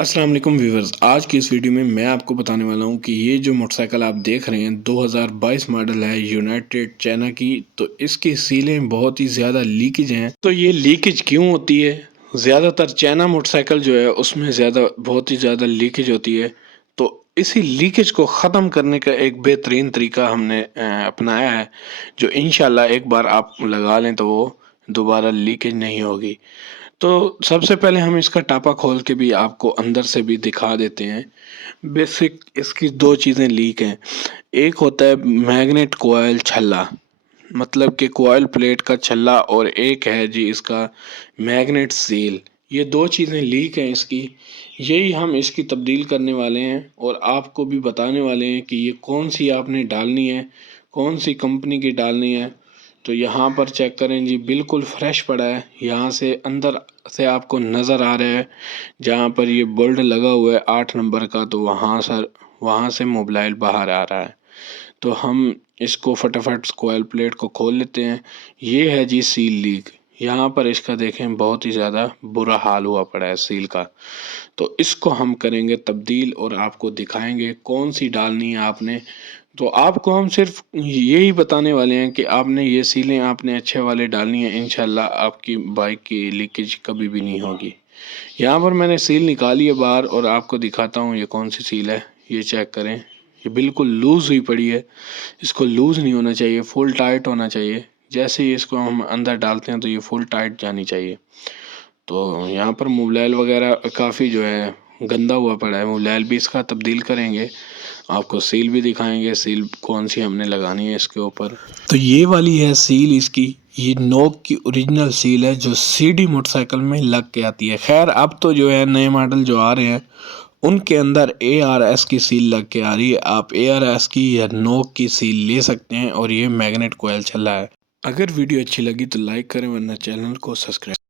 السلام علیکم ویورز، آج کی اس ویڈیو میں آپ کو بتانے والا ہوں کہ یہ جو موٹر سائیکل آپ دیکھ رہے ہیں 2022 ماڈل ہے یونائٹڈ چائنا کی. تو اس کی سیلیں بہت ہی زیادہ لیکیج ہیں. تو یہ لیکیج کیوں ہوتی ہے؟ زیادہ تر چائنا موٹر سائیکل جو ہے اس میں بہت ہی زیادہ لیکیج ہوتی ہے. تو اسی لیکیج کو ختم کرنے کا ایک بہترین طریقہ ہم نے اپنایا ہے، جو انشاءاللہ ایک بار آپ لگا لیں تو وہ دوبارہ لیکیج نہیں ہوگی. تو سب سے پہلے ہم اس کا ٹاپا کھول کے بھی آپ کو اندر سے بھی دکھا دیتے ہیں. بیسک اس کی دو چیزیں لیک ہیں. ایک ہوتا ہے میگنیٹ کوائل چھلا، مطلب کہ کوائل پلیٹ کا چھلا، اور ایک ہے جی اس کا میگنیٹ سیل. یہ دو چیزیں لیک ہیں اس کی. یہی ہم اس کی تبدیل کرنے والے ہیں اور آپ کو بھی بتانے والے ہیں کہ یہ کون سی آپ نے ڈالنی ہے، کون سی کمپنی کی ڈالنی ہے. تو یہاں پر چیک کریں جی، بالکل فریش پڑا ہے. یہاں سے اندر سے آپ کو نظر آ رہا ہے جہاں پر یہ بولڈ لگا ہوا ہے 8 نمبر کا، تو وہاں سے موبلائل باہر آ رہا ہے. تو ہم اس کو فٹافٹ کوائل پلیٹ کو کھول لیتے ہیں. یہ ہے جی سیل لیک. یہاں پر اس کا دیکھیں بہت ہی زیادہ برا حال ہوا پڑا ہے سیل کا. تو اس کو ہم کریں گے تبدیل اور آپ کو دکھائیں گے کون سی ڈالنی ہے آپ نے. تو آپ کو ہم صرف یہی بتانے والے ہیں کہ آپ نے یہ سیلیں آپ نے اچھے والے ڈالنی ہیں. انشاءاللہ آپ کی بائک کی لیکیج کبھی بھی نہیں ہوگی. یہاں پر میں نے سیل نکالی ہے باہر اور آپ کو دکھاتا ہوں یہ کون سی سیل ہے. یہ چیک کریں، یہ بالکل لوز ہوئی پڑی ہے. اس کو لوز نہیں ہونا چاہیے، فل ٹائٹ ہونا چاہیے. جیسے ہی اس کو ہم اندر ڈالتے ہیں تو یہ فل ٹائٹ جانی چاہیے. تو یہاں پر موبلائل وغیرہ کافی جو ہے گندا ہوا پڑا ہے. موبلائل بھی اس کا تبدیل کریں گے، آپ کو سیل بھی دکھائیں گے سیل کون سی ہم نے لگانی ہے اس کے اوپر. تو یہ والی ہے سیل اس کی. یہ نوک کی اوریجنل سیل ہے جو سی ڈی موٹر سائیکل میں لگ کے آتی ہے. خیر اب تو جو ہے نئے ماڈل جو آ رہے ہیں ان کے اندر اے آر ایس کی سیل لگ کے آ رہی ہے. آپ اے آر ایس کی یا نوک کی سیل لے سکتے ہیں. اور یہ میگنیٹ کوائل چھلا ہے. اگر ویڈیو اچھی لگی تو لائک کریں، ورنہ چینل کو سبسکرائب